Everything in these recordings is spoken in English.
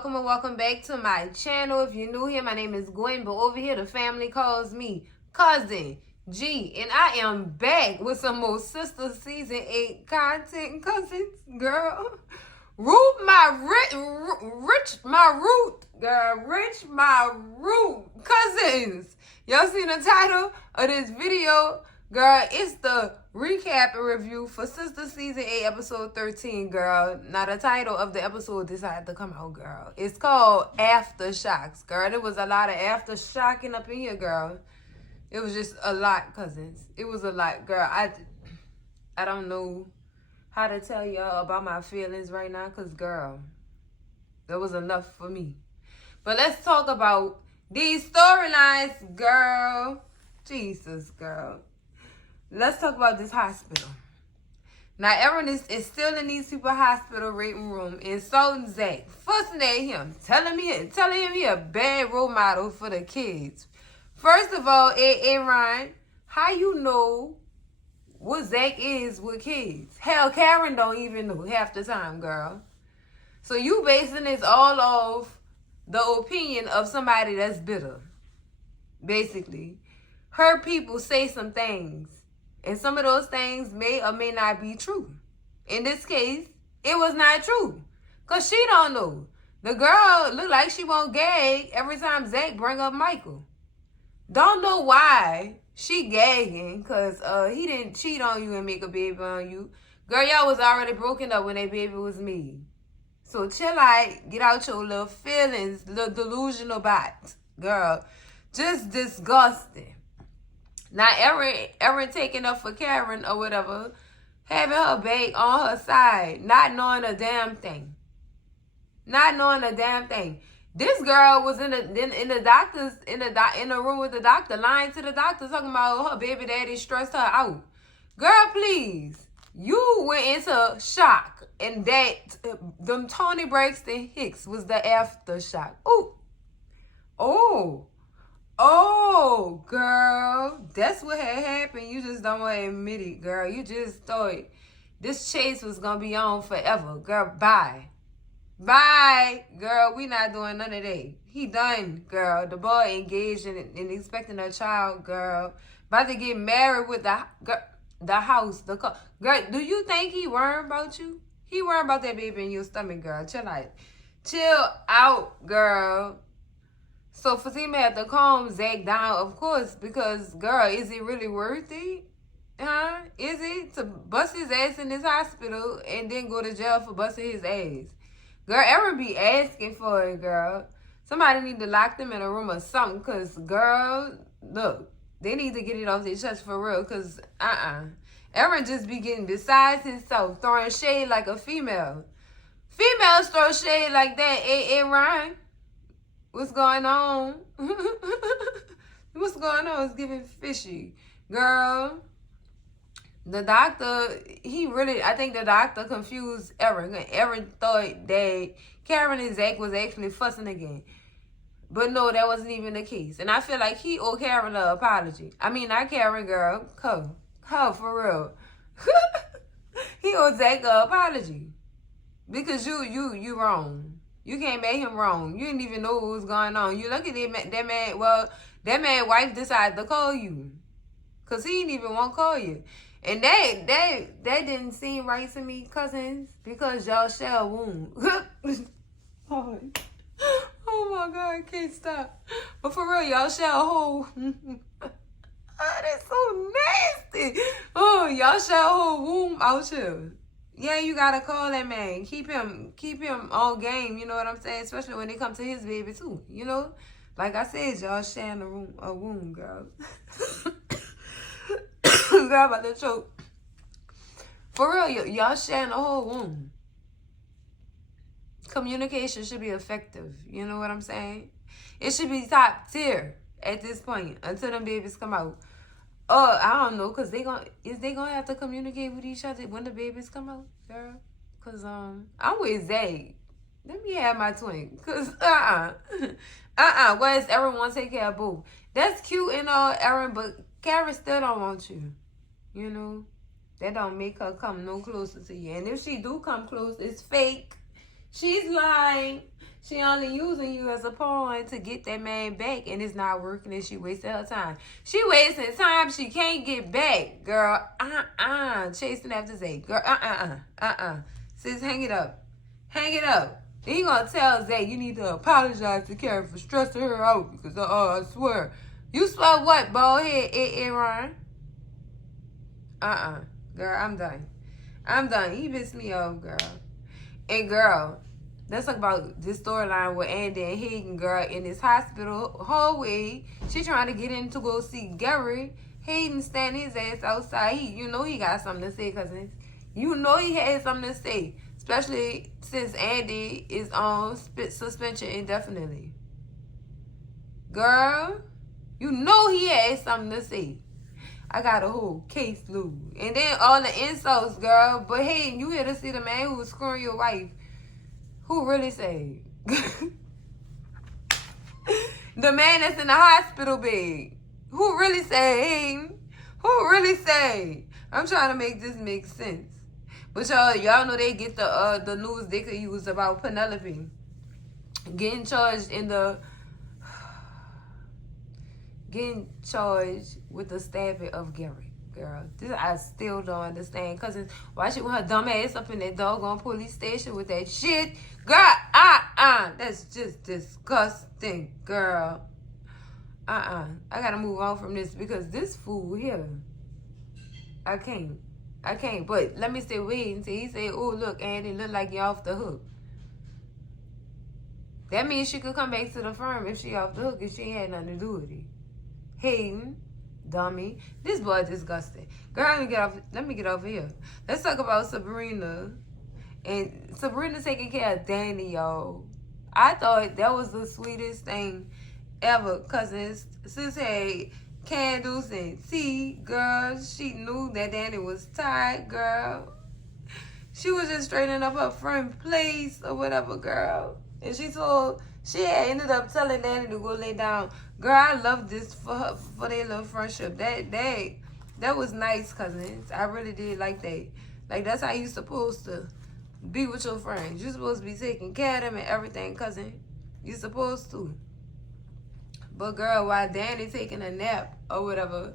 welcome and welcome back to my channel. If you're new here, my name is Gwen, but over here the family calls me Cousin G, and I am back with some more Sistas Season 8 content. Cousins, girl, root my root, cousins. Y'all seen the title of this video? Girl, it's the recap and review for Sistas Season 8, Episode 13, girl. Now, the title of the episode decided to come out, girl. It's called AfterShocks, girl. There was a lot of aftershocking up in here, girl. It was just a lot, cousins. It was a lot, girl. I don't know how to tell y'all about my feelings right now, because, girl, there was enough for me. But let's talk about these storylines, girl. Jesus, girl. Let's talk about this hospital. Now, everyone is still in these people hospital waiting room, insulting Zach, fussing at him, telling him he a bad role model for the kids. First of all, Ryan, how you know what Zach is with kids? Hell, Karen don't even know half the time, girl. So you basing this all off the opinion of somebody that's bitter. Basically, her people say some things, and some of those things may or may not be true. In this case, it was not true, because she don't know. The girl look like she won't gag every time Zach bring up Michael. Don't know why she gagging, because he didn't cheat on you and make a baby on you. Girl, y'all was already broken up when that baby was made. So chill out, get out your little feelings, little delusional bot. Girl, just disgusting. Now, Erin taking up for Karen or whatever, having her back on her side, not knowing a damn thing. Not knowing a damn thing. This girl was in the room with the doctor, lying to the doctor, talking about her baby daddy stressed her out. Girl, please. You went into shock, and that them Tony Braxton Hicks was the aftershock. Oh, girl, that's what had happened. You just don't want to admit it, girl. You just thought this chase was going to be on forever. Girl, bye. Bye, girl. We not doing none of that. He done, girl. The boy engaged and expecting a child, girl. About to get married with the house, the car. Girl, do you think he worried about you? He worried about that baby in your stomach, girl. Chill out. Chill out, girl. So Fatima had to calm Zach down, of course, because, girl, is it really worth it? Huh? Is it to bust his ass in this hospital and then go to jail for busting his ass? Girl, Erin be asking for it, girl. Somebody need to lock them in a room or something, because, girl, look, they need to get it off their chest for real, because, Erin just be getting besides himself, throwing shade like a female. Females throw shade like that, Ryan. What's going on? What's going on? It's giving fishy. Girl, the doctor, I think the doctor confused Erin. Erin thought that Karen and Zach was actually fussing again. But no, that wasn't even the case. And I feel like he owed Karen an apology. I mean, not Karen, girl. Her, for real. He owed Zach an apology. Because you wrong. You can't make him wrong. You didn't even know what was going on. You look at that man. Well, that man's wife decided to call you, cause he didn't even want to call you, and that didn't seem right to me, cousins, because y'all share a womb. Oh my God, I can't stop. But for real, y'all share a whole. Oh, that's so nasty. Oh, y'all share a whole womb out here. Yeah, you gotta call that man. Keep him on game, you know what I'm saying? Especially when it comes to his baby too, you know? Like I said, y'all sharing a womb, girl. Girl, about to choke. For real, y'all sharing a whole womb. Communication should be effective, you know what I'm saying? It should be top tier at this point until them babies come out. Oh, I don't know, because they gonna have to communicate with each other when the babies come out, girl? Because, I'm with Zach. Let me have my twin. Because, whereas everyone take care of boo. That's cute and all, Erin, but Karen still don't want you. You know? That don't make her come no closer to you. And if she do come close, it's fake. She's lying. She only using you as a pawn to get that man back, and it's not working, and she wasted her time. She wasting time she can't get back, girl. Chasing after Zay. Girl, Sis, hang it up. Hang it up. Then he gonna tell Zay, you need to apologize to Karen for stressing her out, because, I swear. You swear what, bald head, Aaron? Girl, I'm done. I'm done. He pissed me off, girl. And girl, let's talk about this storyline with Andy and Hayden, girl, in this hospital hallway. She trying to get in to go see Gary. Hayden standing his ass outside. You know he got something to say, cousins. You know he had something to say. Especially since Andy is on suspension indefinitely. Girl, you know he had something to say. I got a whole case, Lou. And then all the insults, girl. But hey, you here to see the man who was screwing your wife. Who really say? The man that's in the hospital bed. Who really say? Who really say? I'm trying to make this make sense. But y'all know they get the news they could use about Penelope getting charged with the stabbing of Gary. Girl, this I still don't understand. Cousin, why she want her dumb ass up in that doggone police station with that shit? Girl, that's just disgusting, girl. I gotta move on from this because this fool here, I can't. But let me stay wait until he say, oh, look, Andy, look like you're off the hook. That means she could come back to the firm if she off the hook if she ain't had nothing to do with it. Hayden, dummy. This boy disgusting. Girl, let me get over here. Let's talk about Sabrina. And Sabrina taking care of Danny, y'all. I thought that was the sweetest thing ever. Cause sis had candles and tea, girl. She knew that Danny was tired, girl. She was just straightening up her friend place or whatever, girl. And she had ended up telling Danny to go lay down. Girl, I love this for their little friendship. That was nice, cousins. I really did like that. Like, that's how you supposed to be with your friends. You're supposed to be taking care of them and everything, cousin. You're supposed to. But girl, while Danny taking a nap or whatever,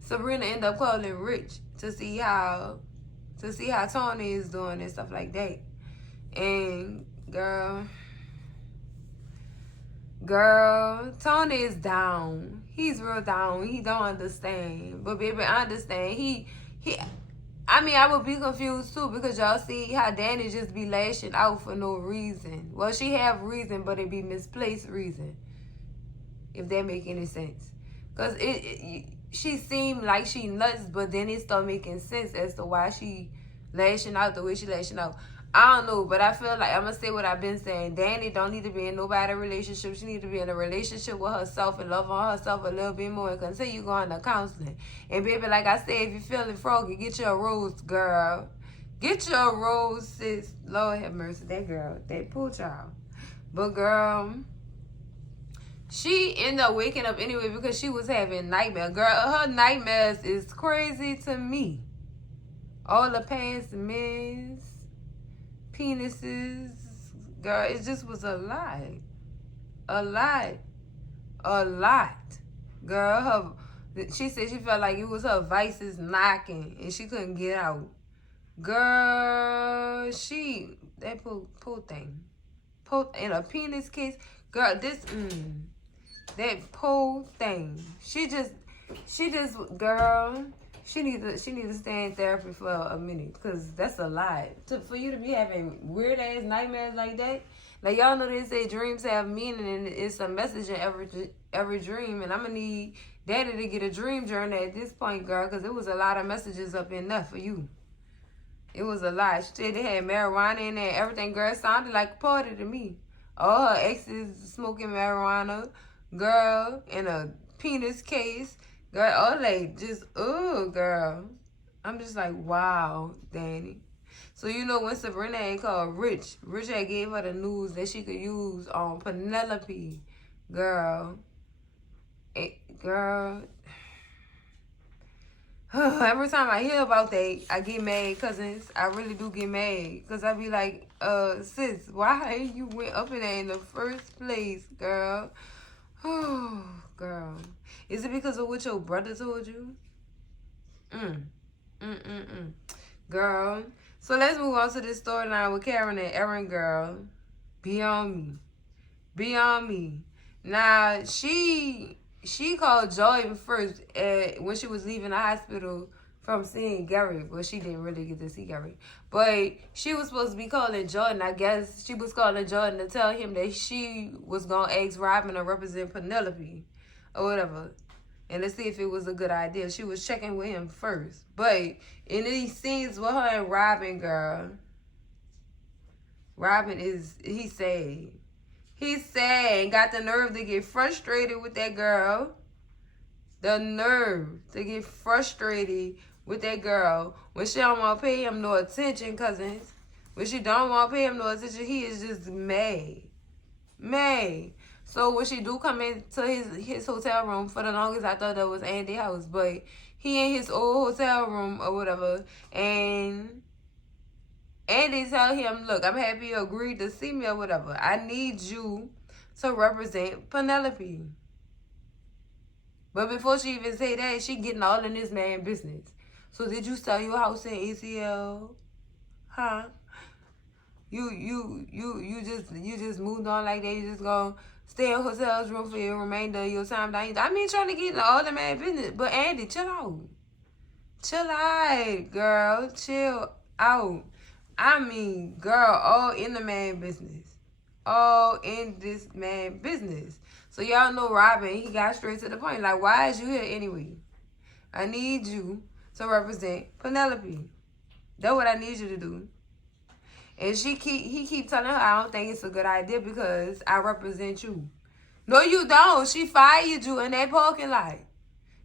Sabrina ended up calling Rich to see how Tony is doing and stuff like that. And girl, Tony is down. He's real down. He don't understand. But baby, I understand. I would be confused too because y'all see how Danny just be lashing out for no reason. Well, she have reason, but it be misplaced reason. If that make any sense. Because she seemed like she nuts, but then it start making sense as to why she lashing out the way she lashing out. I don't know, but I feel like I'm going to say what I've been saying. Danny don't need to be in nobody's relationship. She need to be in a relationship with herself and love on herself a little bit more and continue going to counseling. And baby, like I said, if you're feeling froggy, get your rose, girl. Get your rose, sis. Lord have mercy. That girl, that poor child. But girl, she ended up waking up anyway because she was having nightmares. Girl, her nightmares is crazy to me. All the past men, penises, girl, it just was a lot. Girl, she said she felt like it was her vices knocking and she couldn't get out. Girl, that poor thing. In a penis case, girl, that poor thing. She just, girl, she need to stay in therapy for a minute, because that's a lot. For you to be having weird ass nightmares like that. Like, y'all know they say dreams have meaning and it's a message in every dream. And I'm gonna need Daddy to get a dream journal at this point, girl, because it was a lot of messages up in there for you. It was a lot. She said they had marijuana in there. Everything, girl, it sounded like a party to me. All her exes smoking marijuana, girl, in a penis case. Girl, all they just, girl. I'm just like, wow, Danny. So, you know, when Sabrina ain't called Rich had gave her the news that she could use on Penelope. Girl. Girl. Every time I hear about that, I get mad, cousins. I really do get mad. Because I be like, sis, why you went up in there in the first place, girl? Oh, girl. Is it because of what your brother told you? Girl. So let's move on to this storyline with Karen and Erin, girl. Be on me. Be on me. Now, she called Jordan first when she was leaving the hospital from seeing Gary, but she didn't really get to see Gary. But she was supposed to be calling Jordan. I guess she was calling Jordan to tell him that she was going to ask Robin to represent Penelope or whatever, and to see if it was a good idea. She was checking with him first. But in these scenes with her and Robin, girl, Robin he's sad. He's sad and got the nerve to get frustrated with that girl. The nerve to get frustrated with that girl when she don't want to pay him no attention, cousins. When she don't want to pay him no attention, he is just mad. Mad. So when she do come into his hotel room, for the longest I thought that was Andy's house, but he in his old hotel room or whatever, and Andy tell him, look, I'm happy you agreed to see me or whatever. I need you to represent Penelope. But before she even say that, she getting all in this man business. So did you sell your house in ACL? Huh? You just moved on like that. You just gonna stay in hotel's room for the remainder of your time. I mean, trying to get in all the man business. But Andy, chill out. Chill out, girl. Chill out. I mean, girl, all in the man business. All in this man business. So y'all know Robin, he got straight to the point. Like, why is you here anyway? I need you to represent Penelope. That's what I need you to do. And he keep telling her, I don't think it's a good idea because I represent you. No, you don't. She fired you in that parking lot.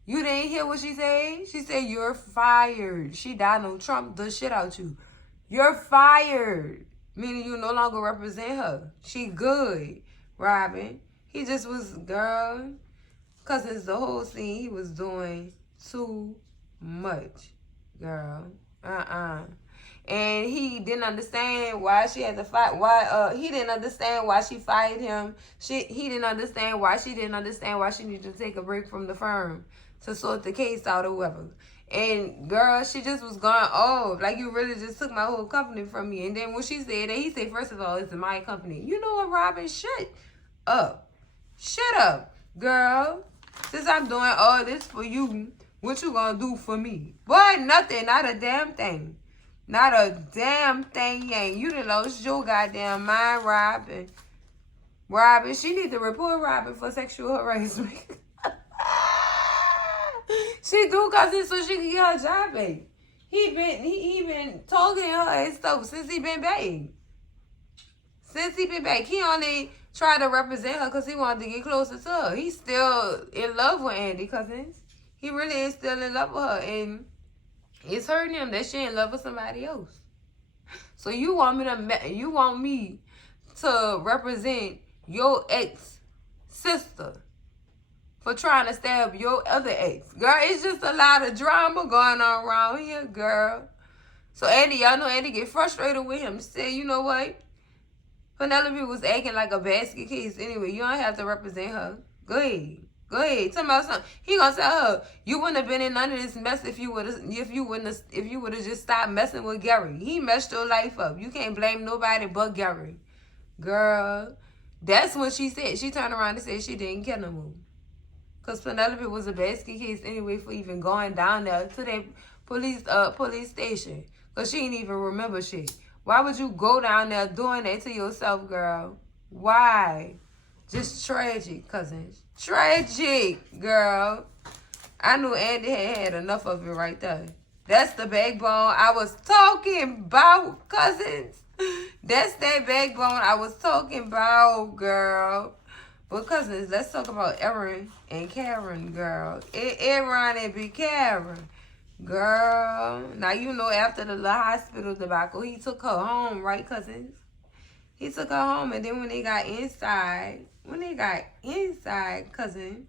You didn't hear what she said? She said, you're fired. She Donald Trump the shit out you. You're fired. Meaning you no longer represent her. She good, Robin. He just was, girl. Because it's the whole scene, he was doing too much, girl. And he didn't understand why she had to fight. He didn't understand why she fired him. He didn't understand why she didn't understand why she needed to take a break from the firm to sort the case out or whatever. And girl, she just was going, oh, like you really just took my whole company from me. And then when she said that, he said, first of all, it's my company. You know what, Robin? Shut up. Shut up, girl. Since I'm doing all this for you, what you gonna do for me? Boy, nothing. Not a damn thing. Not a damn thing, ain't. You done lost your goddamn mind, Robin. Robin, she need to report Robin for sexual harassment. She do cause it so she can get her job back. He been talking to her and stuff since he been back. Since he been back, he only tried to represent her because he wanted to get closer to her. He's still in love with Andy, cousins. He really is still in love with her, and it's hurting him that she in love with somebody else. So you want me to represent your ex sister for trying to stab your other ex. Girl, it's just a lot of drama going on around here, girl. So Andy, y'all know Andy get frustrated with him. Say, you know what? Penelope was acting like a basket case anyway. You don't have to represent her. Go ahead. Go ahead. Tell me about something. He gonna tell her, you wouldn't have been in none of this mess if you would have just stopped messing with Gary. He messed your life up. You can't blame nobody but Gary. Girl. That's what she said. She turned around and said she didn't care no more. Because Penelope was a basket case anyway for even going down there to that police station. Because she didn't even remember shit. Why would you go down there doing that to yourself, girl? Why? Just tragic, cousins. Tragic, girl. I knew Andy had enough of it right there. That's the backbone I was talking about, cousins. That's that backbone I was talking about, girl. But cousins, let's talk about Erin and Karen, girl. Erin and B. Karen, girl. Now, you know, after the hospital debacle, he took her home, right, cousins? He took her home, and then when they got inside, cousin,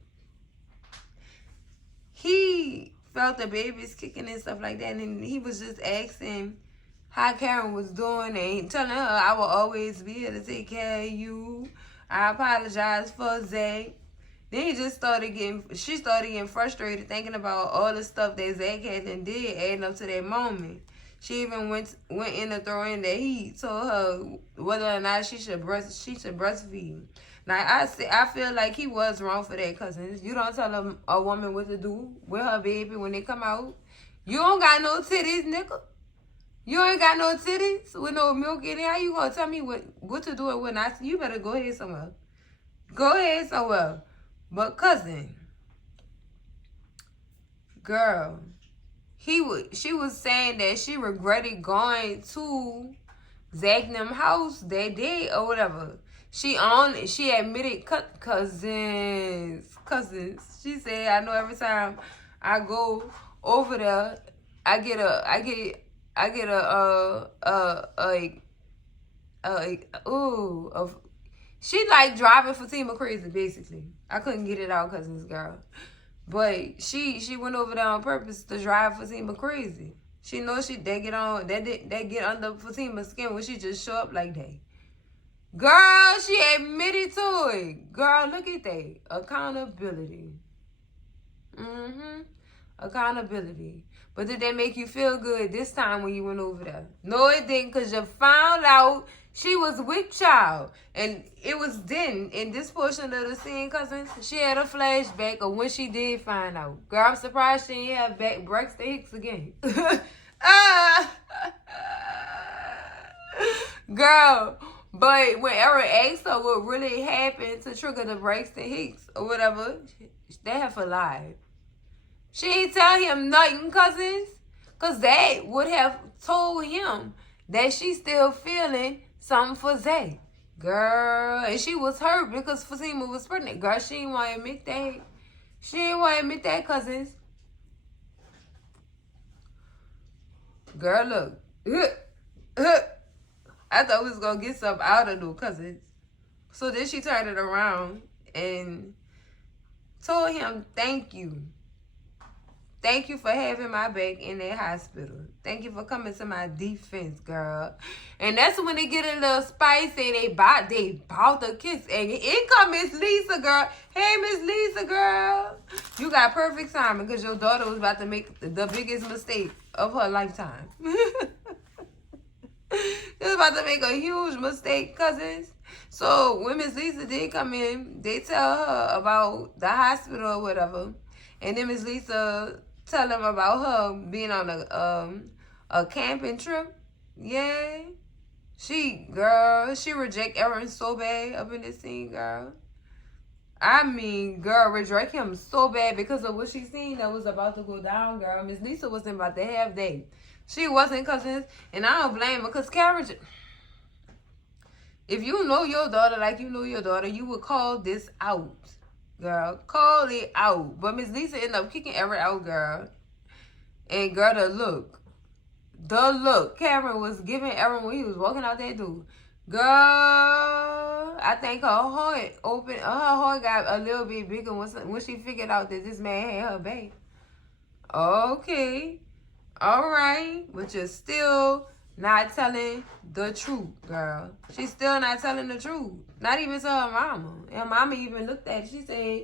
felt the babies kicking and stuff like that. And he was just asking how Karen was doing and telling her, I will always be here to take care of you. I apologize for Zach. Then she started getting frustrated thinking about all the stuff that Zach had and did adding up to that moment. She even went in to throw in that he told her whether or not she should breastfeed. Now I feel like he was wrong for that, cousins. You don't tell a woman what to do with her baby when they come out. You don't got no titties, nigga. You ain't got no titties with no milk in it. How you gonna tell me what to do and what not? You better go ahead somewhere. Go ahead somewhere. But cousin, girl, she was saying that she regretted going to Zach and them house that day or whatever. She admitted cousins. She said, I know every time I go over there, she like driving Fatima crazy, basically. I couldn't get it out, cousins, girl. But she went over there on purpose to drive Fatima crazy. She knows they get under Fatima's skin when she just show up like that. Girl, she admitted to it. Girl, look at that. Accountability. Accountability. But did that make you feel good this time when you went over there? No, it didn't, because you found out she was with child. And it was then, in this portion of the scene, cousins, she had a flashback of when she did find out. Girl, I'm surprised she didn't have Braxton Hicks again. Girl, but when Erin asked her what really happened to trigger the Braxton Hicks or whatever, they have a lie. She ain't tell him nothing, cousins. Because that would have told him that she's still feeling something for Zay. Girl, and she was hurt because Fatima was pregnant. Girl, she didn't want to admit that. She didn't want to admit that, cousins. Girl, look. I thought we was going to get something out of them, cousins. So then she turned it around and told him, thank you. Thank you for having my back in that hospital. Thank you for coming to my defense, girl. And that's when they get a little spicy. They bought the kiss. And in come Miss Lisa, girl. Hey, Miss Lisa, girl. You got perfect timing because your daughter was about to make the biggest mistake of her lifetime. She was about to make a huge mistake, cousins. So when Miss Lisa did come in, they tell her about the hospital or whatever. And then Miss Lisa tell them about her being on a camping trip. Yeah. She reject Erin so bad up in this scene, girl. I mean, girl, reject him so bad because of what she seen that was about to go down, girl. Miss Lisa wasn't about to have that. She wasn't, cousins. And I don't blame her because Karen, if you know your daughter like you know your daughter, you would call this out. Girl, call it out. But Miss Lisa ended up kicking Erin out, girl. And girl, the look Karen was giving Erin when he was walking out that door. Girl, I think her heart opened. Her heart got a little bit bigger when she figured out that this man had her back. Okay. All right. But you're still not telling the truth, girl. She's still not telling the truth. Not even to her mama. And mama even looked at it. She said,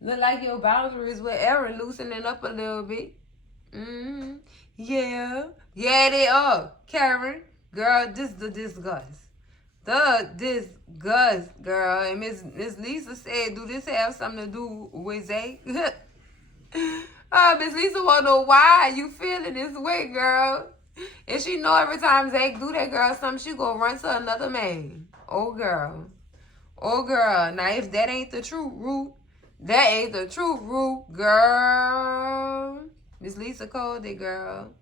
look like your boundaries with Erin loosening up a little bit. Yeah. Yeah, they are. Karen, girl, this the disgust. The disgust, girl. And Miss Lisa said, do this have something to do with Zay? Miss Lisa wanna know why you feeling this way, girl. And she know every time Zach do that girl something, she gonna run to another man. Oh, girl. Oh, girl. Now, if that ain't the truth, Rue, that ain't the truth, Rue, girl. Miss Lisa called it, girl.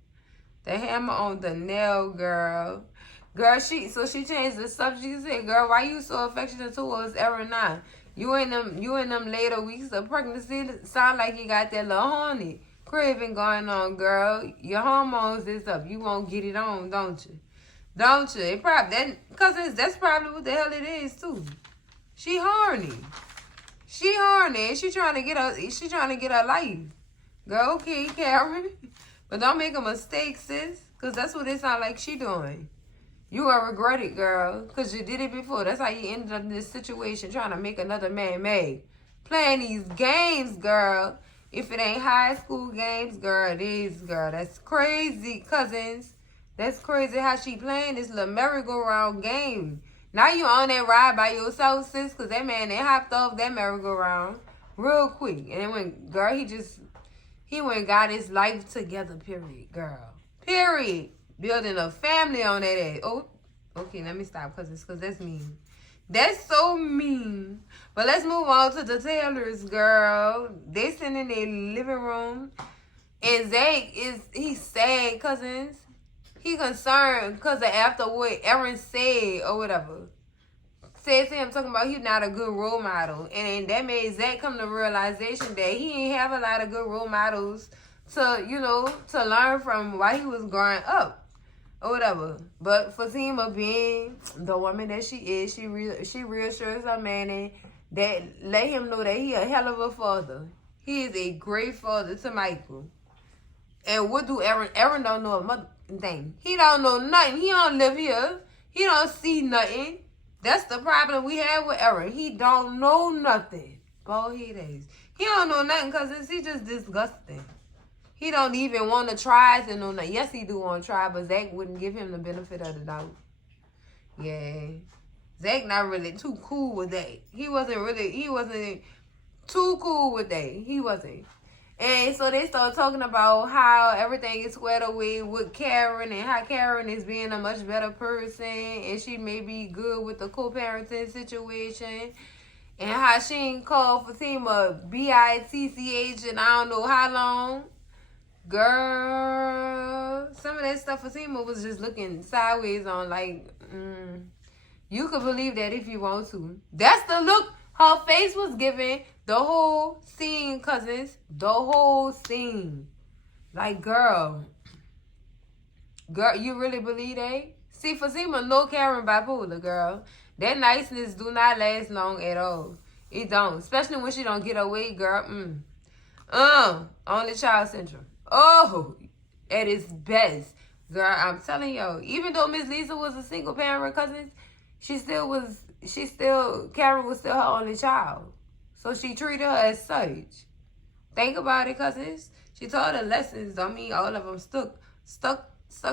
The hammer on the nail, girl. Girl, she changed the subject. She said, girl, why you so affectionate towards Erin now? You in them later weeks of pregnancy, sound like you got that little horny craving going on, girl. Your hormones is up. You won't get it on, don't you? Don't you? It probably that's probably what the hell it is too. She horny. She horny. And she trying to get her life. Girl, okay, Karen. But don't make a mistake, sis. Because that's what it sounds like she doing. You gonna regret it, girl. Because you did it before. That's how you ended up in this situation trying to make another man mad. Playing these games, girl. If it ain't high school games, girl, it is, girl. That's crazy, cousins. That's crazy how she playing this little merry-go-round game. Now you on that ride by yourself, sis, because that man, they hopped off that merry-go-round real quick. And then when, girl, he went and got his life together, period, girl. Period. Building a family on that ass. Oh, okay, let me stop, cousins, because that's mean. That's so mean. But let's move on to the Taylors, girl. They sitting in their living room. And Zach he's sad, cousins. He concerned because after what Aaron said or whatever. Said to him, talking about he's not a good role model. And that made Zach come to realization that he ain't have a lot of good role models to learn from while he was growing up. Or whatever. But Fatima, being the woman that she is, she reassures her man that let him know that he a hell of a father. He is a great father to Michael. And what do Aaron? Aaron don't know a mother thing. He don't know nothing. He don't live here. He don't see nothing. That's the problem we have with Aaron. He don't know nothing. Bald head ass. He don't know nothing because he just disgusting. He don't even want to try to know nothing. Yes, he do want to try, but Zach wouldn't give him the benefit of the doubt. Yeah. Zach not really too cool with that. He wasn't too cool with that. He wasn't. And so they started talking about how everything is squared away with Karen and how Karen is being a much better person and she may be good with the co-parenting situation. And how she ain't called Fatima B-I-T-C-H and I don't know how long. Girl, some of that stuff Fatima was just looking sideways on like, you could believe that if you want to. That's the look her face was giving the whole scene, cousins. The whole scene. Like, girl, you really believe that? See, Fatima, no Karen bipolar, girl. That niceness do not last long at all. It don't. Especially when she don't get away, girl. Only child syndrome. Oh, at its best. Girl, I'm telling you, even though Miss Lisa was a single parent, cousins, Karen was still her only child. So she treated her as such. Think about it, cousins. She taught her lessons. Don't mean all of them stuck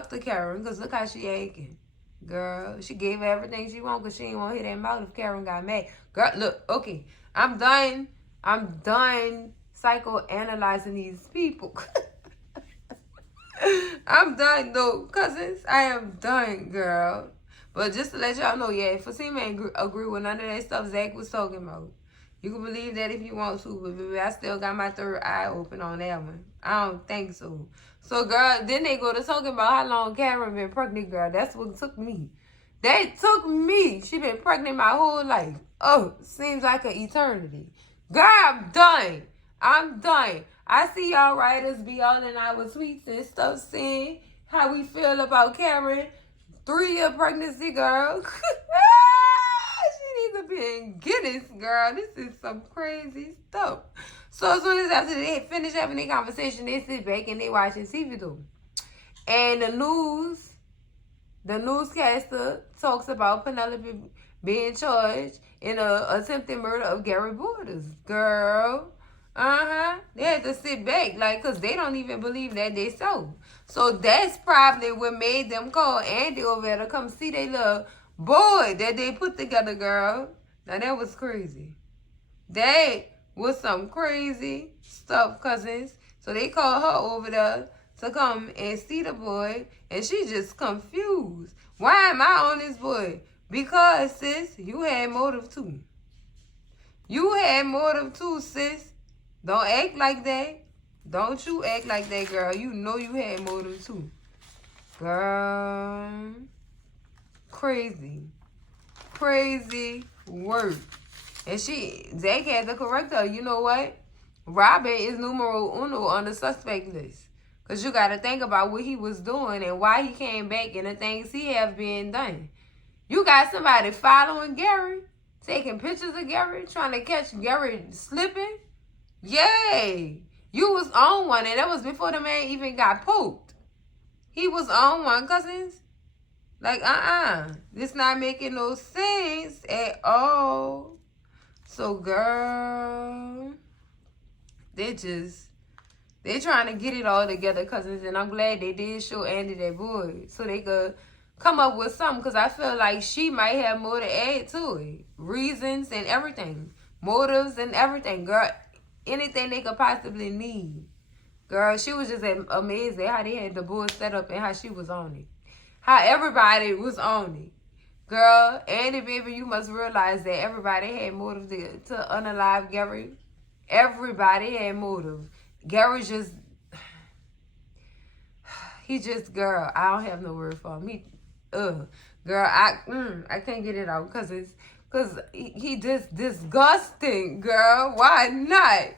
to Karen, because look how she acting. Girl, she gave her everything she want because she didn't want to hear that mouth if Karen got mad. Girl, look, okay, I'm done psychoanalyzing these people. I'm done, though, cousins. I am done, girl. But just to let y'all know, yeah, Fatima ain't agree with none of that stuff Zach was talking about. You can believe that if you want to, but baby, I still got my third eye open on that one. I don't think so. So, girl, then they go to talking about how long Karen been pregnant, girl. That's what took me. That took me. She been pregnant my whole life. Oh, seems like an eternity. Girl, I'm done. I'm done. I see y'all writers be all in our tweets and stuff saying how we feel about Karen. 3-year pregnancy, girl. She needs to be in Guinness, girl. This is some crazy stuff. So as soon as after they finish having their conversation, they sit back and they watching TV though. And the newscaster talks about Penelope being charged in a attempted murder of Gary Borders. Girl. They had to sit back, like, because they don't even believe that they so. So that's probably what made them call Andy over there to come see their little boy that they put together, girl. Now, that was crazy. That was some crazy stuff, cousins. So they called her over there to come and see the boy, and she just confused. Why am I on this boy? Because, sis, you had motive too. You had motive too, sis. Don't act like that. Don't you act like that, girl. You know you had motive too. Girl. Crazy. Crazy work. And Zach had to correct her. You know what? Robin is numero uno on the suspect list. Because you got to think about what he was doing and why he came back and the things he have been done. You got somebody following Gary, taking pictures of Gary, trying to catch Gary slipping. Yay! You was on one, and that was before the man even got poked. He was on one, cousins. Like, this not making no sense at all. So, girl, they trying to get it all together, cousins. And I'm glad they did show Andy that boy so they could come up with something. Because I feel like she might have more to add to it. Reasons and everything. Motives and everything, girl. Anything they could possibly need. Girl, she was just amazed at how they had the board set up and how she was on it. How everybody was on it. Girl, Andy, baby, you must realize that everybody had motive to unalive Gary. Everybody had motive. Gary just... He just, girl, I don't have no word for him. Girl, I can't get it out because he just disgusting, girl. Why not?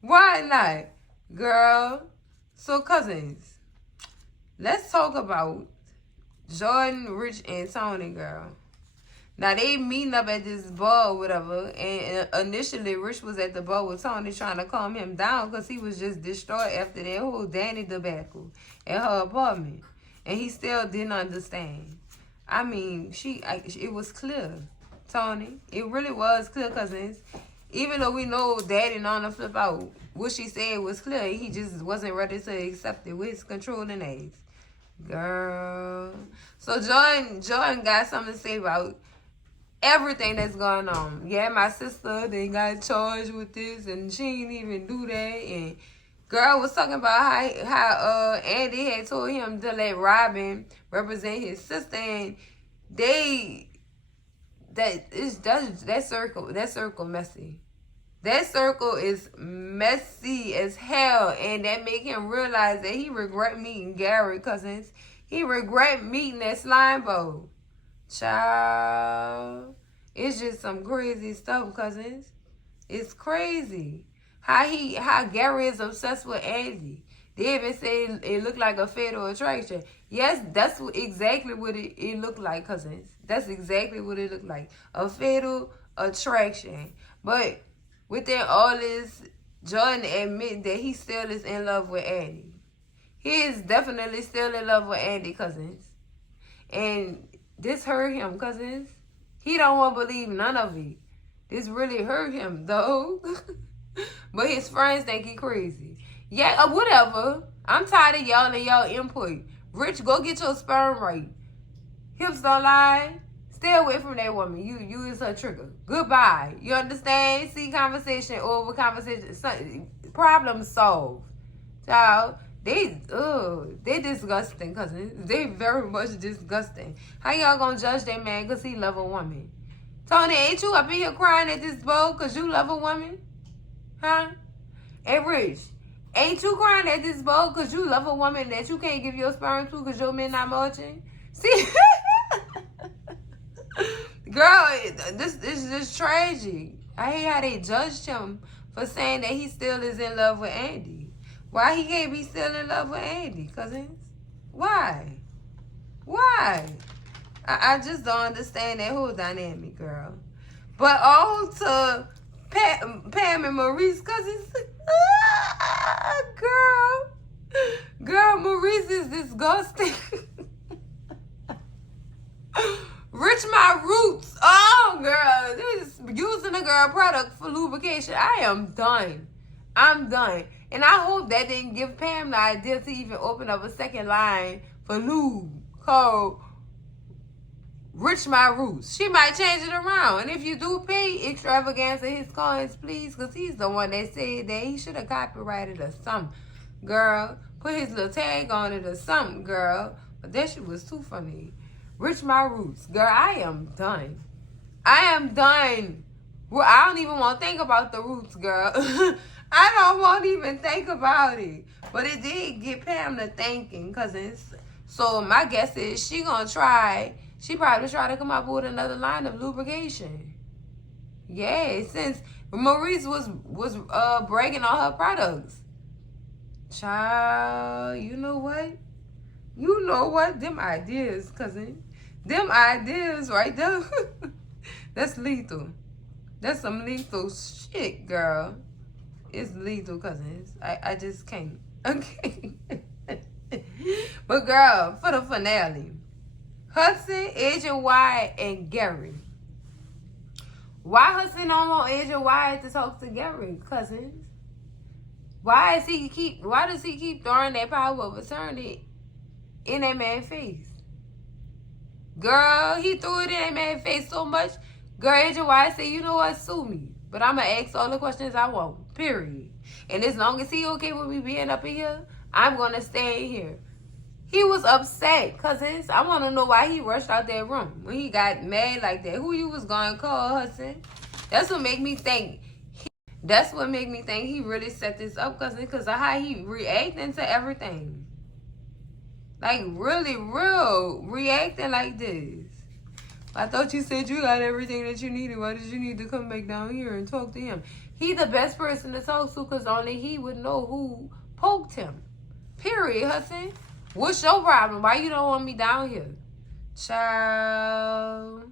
Why not? Girl. So, cousins, let's talk about Jordan, Rich, and Tony, girl. Now, they meeting up at this bar or whatever, and initially, Rich was at the bar with Tony trying to calm him down because he was just distraught after that whole Danny debacle at her apartment. And he still didn't understand. I mean, it was clear, Tony. It really was clear, cousins. Even though we know Daddy Nana flip out, what she said was clear. He just wasn't ready to accept it with his controlling ass. Girl. So Jordan got something to say about everything that's going on. Yeah, my sister, they got charged with this, and she didn't even do that. And girl was talking about how Andy had told him to let Robin represent his sister, and that circle messy. That circle is messy as hell, and that make him realize that he regret meeting Gary, cousins. He regret meeting that slime bowl. Child, it's just some crazy stuff, cousins. It's crazy how Gary is obsessed with Andy. They even say it looked like a fatal attraction. Yes, that's exactly what it looked like, cousins. That's exactly what it looked like. A fatal attraction. But within all this, Jordan admit that he still is in love with Andy. He is definitely still in love with Andy, cousins. And this hurt him, cousins. He don't want to believe none of it. This really hurt him, though. But his friends think he crazy. Yeah, whatever. I'm tired of y'all and y'all input. Rich, go get your sperm right. Hips don't lie. Stay away from that woman. You is her trigger. Goodbye. You understand? See, conversation over conversation. Problem solved. Child, they disgusting, cousins. They very much disgusting. How y'all gonna judge that man because he love a woman? Tony, ain't you up in here crying at this bowl because you love a woman? Huh? Hey, Rich, ain't you crying at this bowl because you love a woman that you can't give your sperm to because your men not marching? See? Girl, this is just tragic. I hate how they judged him for saying that he still is in love with Andy. Why he can't be still in love with Andy, cousins? Why? Why? I just don't understand that whole dynamic, girl. But all to Pam and Maurice, cousins. Girl, Maurice is disgusting. Rich my roots. Oh, girl. This using a girl product for lubrication. I am done. I'm done. And I hope that didn't give Pam the idea to even open up a second line for lube called Rich My Roots. She might change it around. And if you do pay extravaganza his coins, please, because he's the one that said that he should have copyrighted or something. Girl, put his little tag on it or something, girl. But that shit was too funny. Rich My Roots. Girl, I am done. I am done. Well, I don't even want to think about the roots, girl. I don't want to even think about it. But it did get Pam to thinking, cousins. So my guess is she probably try to come up with another line of lubrication. Yeah, since Maurice was bragging on her products. Child, you know what? You know what? Them ideas, cousin. Them ideas right there. That's lethal. That's some lethal shit, girl. It's lethal, cousins. I just can't. Okay. But girl, for the finale, Hudson, Agent Wyatt, and Gary. Why Hudson don't want Agent Wyatt to talk to Gary, cousins? Why does he keep throwing that power of attorney in that man's face? Girl, he threw it in that man's face so much. Girl, Agent Wyatt said, you know what, sue me. But I'm going to ask all the questions I want, period. And as long as he okay with me being up in here, I'm going to stay in here. He was upset, cousins. I want to know why he rushed out that room when he got mad like that. Who you was going to call, Hudson? That's what made me think. That's what made me think he really set this up, cousin, because of how he reacting to everything. Like, really real reacting like this. I thought you said you got everything that you needed. Why did you need to come back down here and talk to him? He the best person to talk to because only he would know who poked him. Period, Hudson. What's your problem? Why you don't want me down here? Child.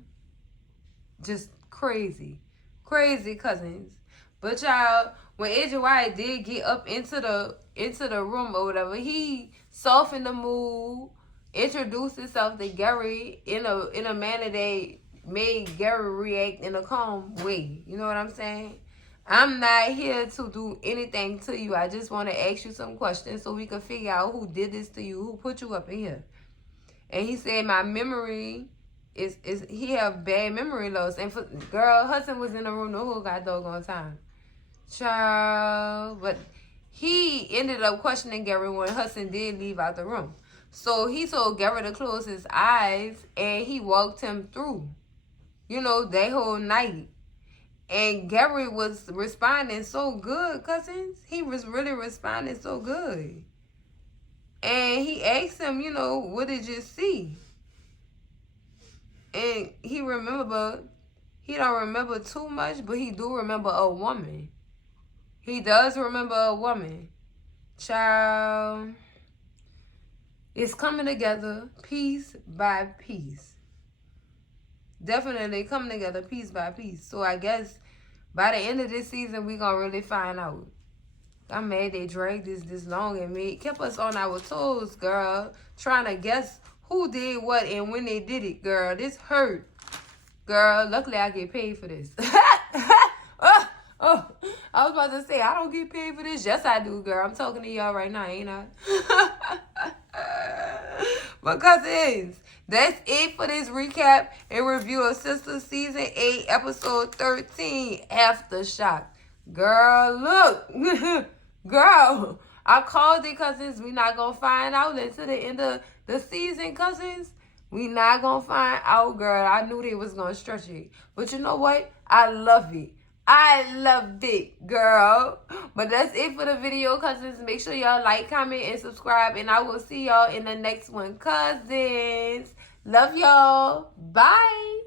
Just crazy. Crazy, cousins. But child, when Agent Wyatt did get up into the room or whatever, he softened the mood, introduced himself to Gary in a manner that made Gary react in a calm way. You know what I'm saying? I'm not here to do anything to you. I just want to ask you some questions so we can figure out who did this to you, who put you up in here. And he said my memory is he have bad memory loss. And girl, Hudson was in the room the whole goddamn time. Child, but he ended up questioning Gary when Hudson did leave out the room. So he told Gary to close his eyes and he walked him through, that whole night. And Gary was responding so good, cousins. He was really responding so good. And he asked him, what did you see? And he don't remember too much, but he do remember a woman. He does remember a woman. Child, it's coming together piece by piece. Definitely coming together piece by piece. So I guess by the end of this season, we going to really find out. I'm mad they dragged this long and kept us on our toes, girl. Trying to guess who did what and when they did it, girl. This hurt. Girl, luckily I get paid for this. I was about to say, I don't get paid for this. Yes, I do, girl. I'm talking to y'all right now, ain't I? But cousins, that's it for this recap and review of Sistas Season 8, Episode 13, AfterShocks. Girl, look. Girl, I called it, cousins. We not going to find out until the end of the season, cousins. We not going to find out, girl. I knew they was going to stretch it. But you know what? I love it. I loved it, girl. But that's it for the video, cousins. Make sure y'all like, comment, and subscribe. And I will see y'all in the next one, cousins. Love y'all. Bye.